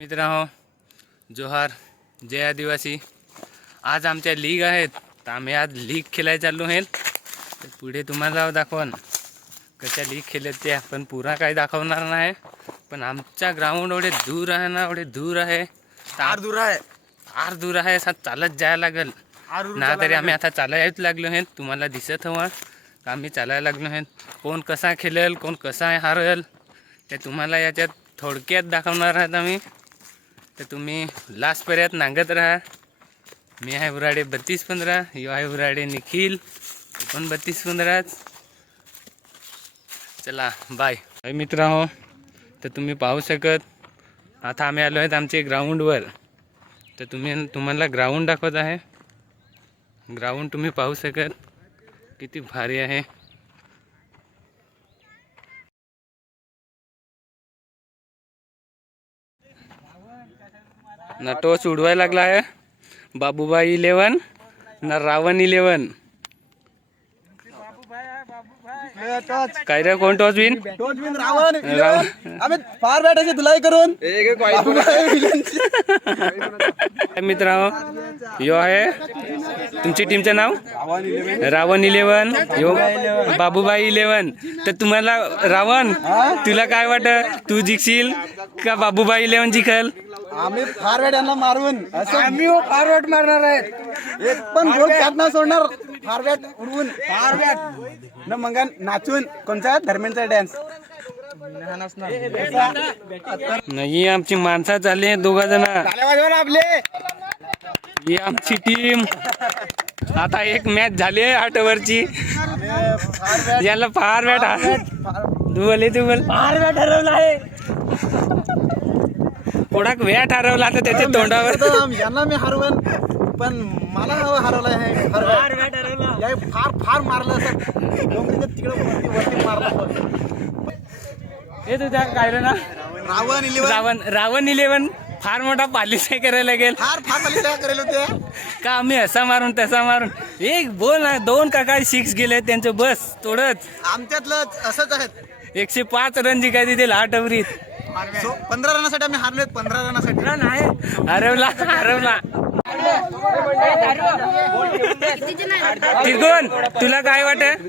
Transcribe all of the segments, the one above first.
मित्रांनो, जोहार, जय आदिवासी. आज आमच्या लीग आहेत, तर आम्ही आज लीग खेळायला चाललो आहेत. तर पुढे तुम्हाला दाखवण कशा लीग खेळत ते आपण पुरा काही दाखवणार नाही. पण आमचा ग्राउंड एवढे दूर आहे ना, एवढे दूर आहे, फार दूर आहे, फार दूर आहे. असं चालत जायला लागेल ना, तरी आम्ही आता चालायच लागलो आहेत. तुम्हाला दिसत हवं का आम्ही चालायला लागलो आहेत. कोण कसा खेळेल, कोण कसा हारेल, ते तुम्हाला याच्यात थोडक्यात दाखवणार आहात आम्ही. तर तुम्ही लास्टपर्यंत नांगत राहा. मी आहे बुराडे 3215, यो आहे बुराडे निखिल पण 3215. चला बाय मित्रांनो. तर तुम्ही पाहू शकत आता आम्ही आलो आहेत आमच्या ग्राउंडवर. तर तुम्हाला ग्राउंड दाखवत आहे. ग्राउंड तुम्ही पाहू शकत किती भारी आहे. ना टॉस उडवायला लागला आहे बाबूबाई 11 ना रावण 11. काय रे, कोण टॉस विन? रावण आम्ही फार बॅटाचे धुलाई करून मित्रांनो, यो आहे तुमची टीमचं नाव रावण 11, यो बाबूबाई 11. तर तुम्हाला रावण, तुला काय वाटत, तू जिंकशील का बाबूबाई 11 जिंकल? आम्ही फार बॅट यांना मारून असं आम्ही फार बॅट मारणार आहेत. एक पण गोल त्यात न सोडणार. फार बॅट उडवून फार बॅट न मग नाचून कोणता धर्मेंद्रचा डॅन्स नाही. आमची माणसं चालली दोघ जण. आपले ही आमची टीम. आता एक मॅच झाली 8 ओव्हरची. याला फार बॅट फार बॅट हरवला आहे. कोणाक वेळ ठरवला तर त्याच्या तोंडावर यांना मी हरवण, पण मला हरवलं आहे. फार फार मारलं असं तिकडे वरती मारलं. हे तुझ्या काय रे ना, रावण 11 फार मोठा पॉलिसी करायला लागेल. फार फार पॉलिसी करेल होते का आम्ही असा मारून तसा मारून. एक बोल ना, 2 का काय 6 गेले त्यांचं, बस थोडंच. आमच्यातलं असंच आहे. 105 रन जिंकाय दिले 8 ओव्हरीत. 15 रनासाठी आम्ही हारलोय. 15 रनासाठी नाही हरवला. तिरगोन, तुला काय वाटत?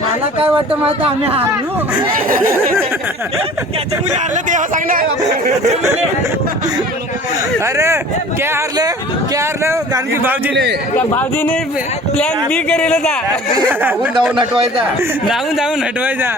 मला काय वाटतं माहिती, आम्ही हारलो. अरे क्या हारले कारण की भाऊजीने प्लॅन बी करेल होता. जाऊन हटवायचा. जाऊन हटवायचा.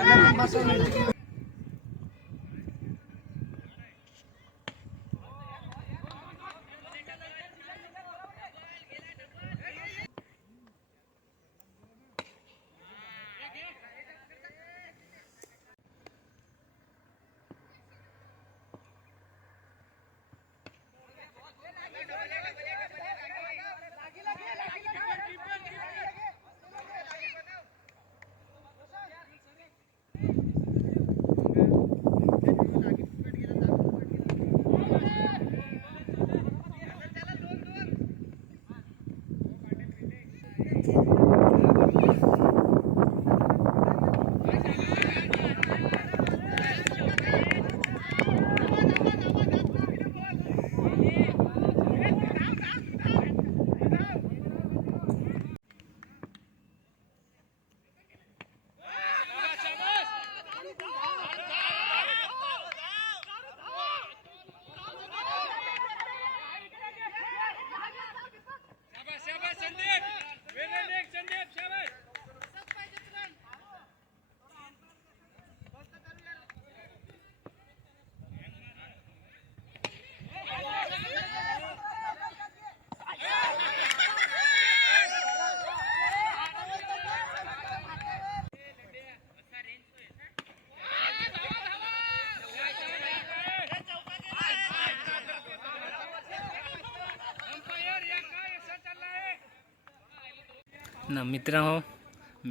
ना मित्रांनो,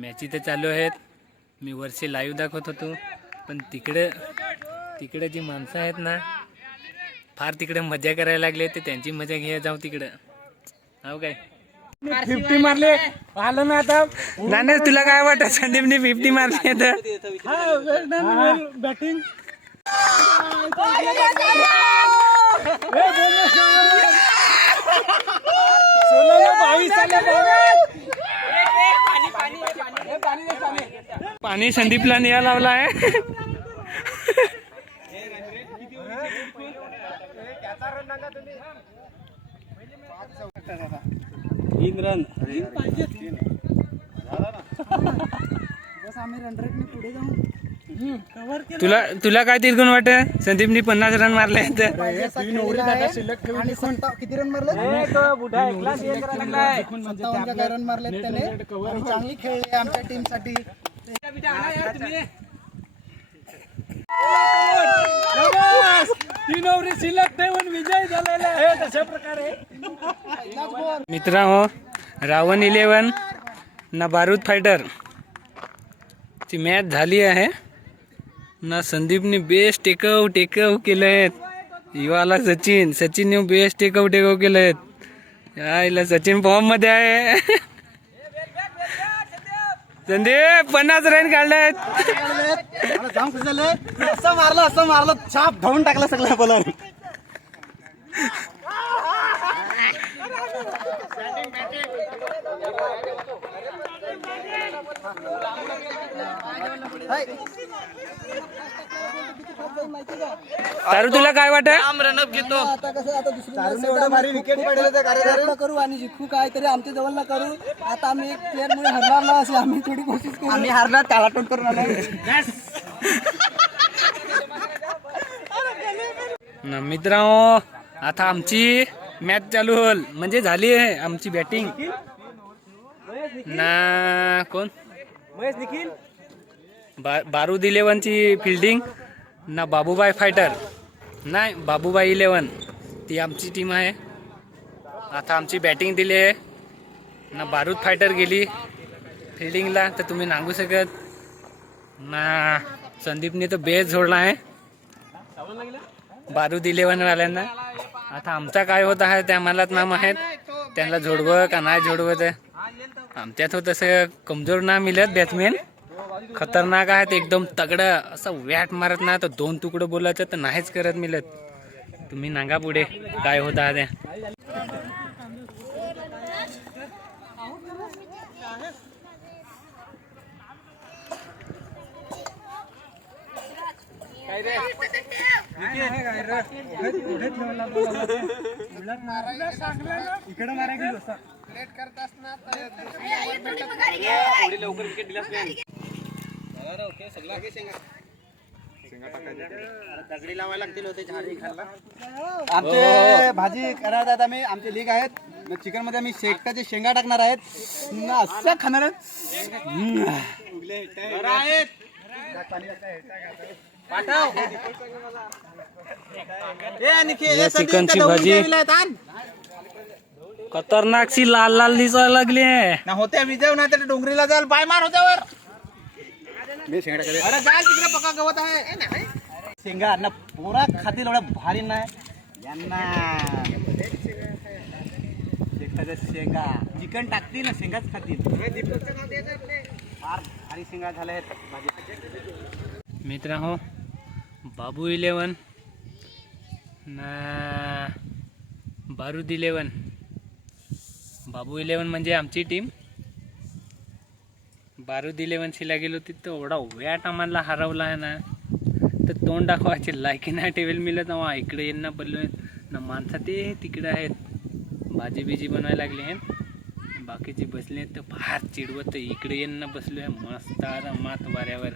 मॅची तर चालू आहेत. मी वरचे लाईव्ह दाखवत होतो, पण तिकडे जी माणसं आहेत ना, फार तिकडे मजा करायला लागले. ते त्यांची मजा घ्या जाऊ तिकडं. हो काय 50 मारले आलं ना आता. नाही, तुला काय वाटत संदीपने 50 मारले तर? बॅटिंग पाणी संदीपला निया लावला आहे. तुला काय तिरकून वाटत? संदीपनी 50 रन मारले तर किती रन मारले? 57 रन मारले त्याने. चांगली खेळली आमच्या टीम साठी. मित्रांनो, रावण 11 ना बारूद फायटर ची मॅच झाली आहे ना. संदीपने बेस्ट टेकआउट केले आहेत. युवाला सचिनने बेस्ट टेकआउट केले आहेत. यायला सचिन फॉर्म मध्ये आहे. संदीप 50 रन काढलेत. जाम खुश झाले. असं मारलं छाप धावून टाकलं सगळं बॉलर. तारू, तुला काय वाटत? आता कसं आता दुसरी भारी विकेट पडले तर कार्यक्रम करू आणि जिंकू काय तरी आमच्या जवळ ना करू. आता आम्ही एक प्लेअर मुळे हरणार ना, अशी आम्ही थोडी कोशिश करू. आम्ही हरणार त्याला टोन करून आलो ना. मित्रांनो, आता आमची मॅच चालू होईल म्हणजे झाली आहे आमची बॅटिंग ना. कोण? महेश निखिल बारूद 11 ची फिल्डिंग ना. बाबूबाई फायटर नाही, बाबूबाई 11 ती आमची टीम आहे. आता आमची बॅटिंग दिली आहे ना. बारूद फायटर गेली फिल्डिंगला तर तुम्ही सांगू शकत ना. संदीपने तर बेस जोडला आहे बारूद 11 वाल्यांना. आता आमचा काय होत आहे ते आम्हालाच नाम आहेत. त्यांना जोडवं का नाही जोडवं ते आमच्यात होत. तसं कमजोर ना मिळत बॅट्समॅन. खतरनाक आहेत एकदम तगडं असं वॅट मारत ना तर 2 तुकडं बोलायचं तर नाहीच करत मिळत. तुम्ही नांगा पुढे काय होत आहे त्या. आमचे भाजी करणार आहेत. आम्ही आमचे लीग आहेत. चिकन मध्ये आम्ही शेकटाचे शेंगा टाकणार आहेत. असं खाणार आहेत. चिकनची भाजी खतरनाक सी लाल दिसायला लागली आहे ना. होत्या विजय ना तर डोंगरीला जाल पाय मार होत्यावर. अरे जाल तिकडे पक्का गवत आहे. शेंगा ना पोरा खातील एवढ्या भारी नाही यांना. शेंगाच्या शेंगा चिकन टाकतील ना शेंगाच खातील. फार भारी शेंगा झाल्या आहेत. मित्रांनो, बाबू 11 ना बारूद 11. बाबू 11 म्हणजे आमची टीम. बारूद 11 शिला गेलो तिथं एवढा वॅट आम्हाला हरवला आहे ना तर तोंड दाखवायचे लायकी नाही टेबल मिळत. तेव्हा इकडे येणं बोललो ना. माणसं ते तिकडे आहेत भाजी बिजी बनवायला लागली आहेत. बाकीचे बसले तर फार चिडवत. इकडे येणं बसलो आहे मस्त मात वाऱ्यावर.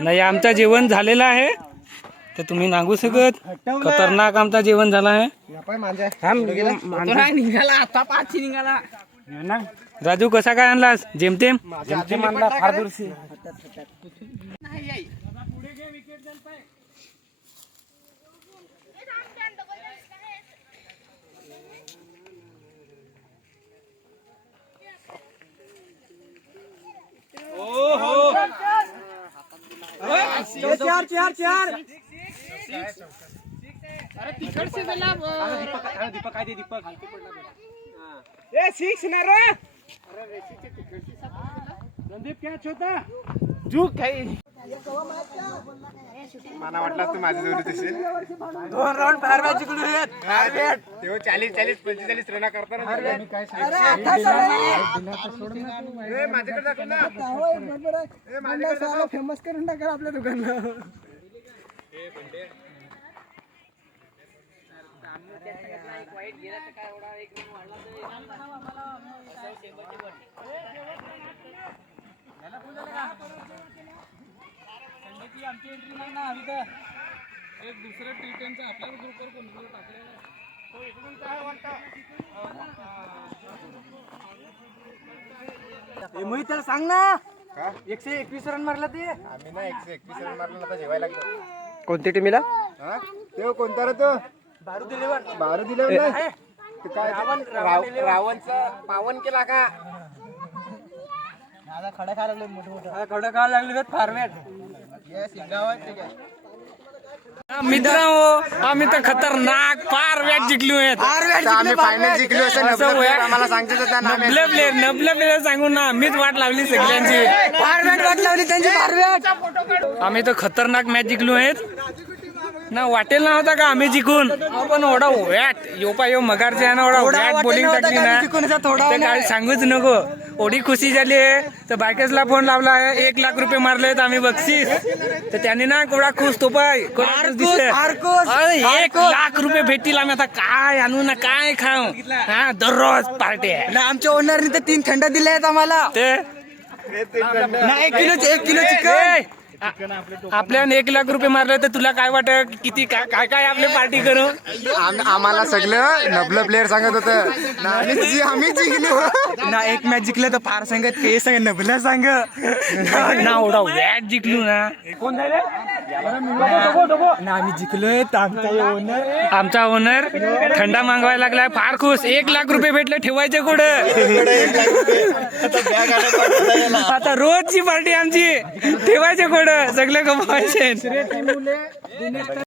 नाही, आमचं जेवण झालेलं आहे तर तुम्ही सांगू शकत. खतरनाक आमचा जेवण झाला आहे. राजू, कसा काय आणलास? जेमतेम आणला. फार दूरशी. चार अरे तिकडचे झाला दीपक आहे ते दीपक. ए सिक्स ना रे. अरे रेशीचे तिकडची संदीप क्या छोटा झुक खाई मला वाटलं तू माझ्या जवळ तशी 2 राऊंड फायर मॅच जिंकलो आहेत. तेव्हा 40-45 रन करताना माझ्याकडे दाखव ना. फेमस करून टाका आपल्या दुकानला. मोहित त्याला सांग ना 121 रन मारला ते. आम्ही ना 121 रन मारला आता जेवायला लागलो. कोणत्या टीमला? तो कोणता रे तो बारू दिलेवर. बारू दिले काय रावणचा पावन केला का? खडा खायला लागले मोठे खडा खायला लागले फार्मेट. मित्रांनो आम्ही तर खतरनाक फार मॅच जिंकलो आहेत. आम्ही फायनल जिंकलो असं आम्हाला सांगत होता ना. नबल्या प्लेअर सांगून ना मीच वाट लावली सगळ्यांची. फार्मेट वाट लावली त्यांची फार्मेट. आम्ही तर खतरनाक मॅच जिंकलो आहेत ना. वाटेल ना होता का आम्ही जिंकून. आपण एवढा वॅट योपा यो मगारचे आहे ना एवढा वॅट बॉलिंग टाकली ना ते काय सांगूच नको. एवढी खुशी झाली आहे तर बायकेसला फोन लावला आहे. 1 लाख रुपये मारलेत आम्ही बक्षीस. तर त्यांनी ना कोणा खुश तो पाय 1 लाख रुपये भेटतील. आम्ही आता काय आणू ना काय खाऊ. हा दररोज पार्टी आहे. आमच्या ओनरने तर 3 थंड दिले आहेत आम्हाला. ते 1 किलो चिकन. आपल्याला 1 लाख रुपये मारले तर तुला काय वाटत किती काय काय आपली पार्टी करू. आम्हाला सगळं नबलं प्लेअर सांगत होतं ना. आम्ही जिंकलो ना. 1 मॅच जिंकलं तर फार सांगत के सांग नबला सांग ना एवढा वॅट जिंकलो ना. ना आम्ही जिंकलोय. आमचा ओनर थंडा मागवायला लागलाय फार खुश. 1 लाख रुपये भेटले ठेवायचे कुठं. आता रोजची पार्टी आमची ठेवायचे कुठं सगळे कमवायचे.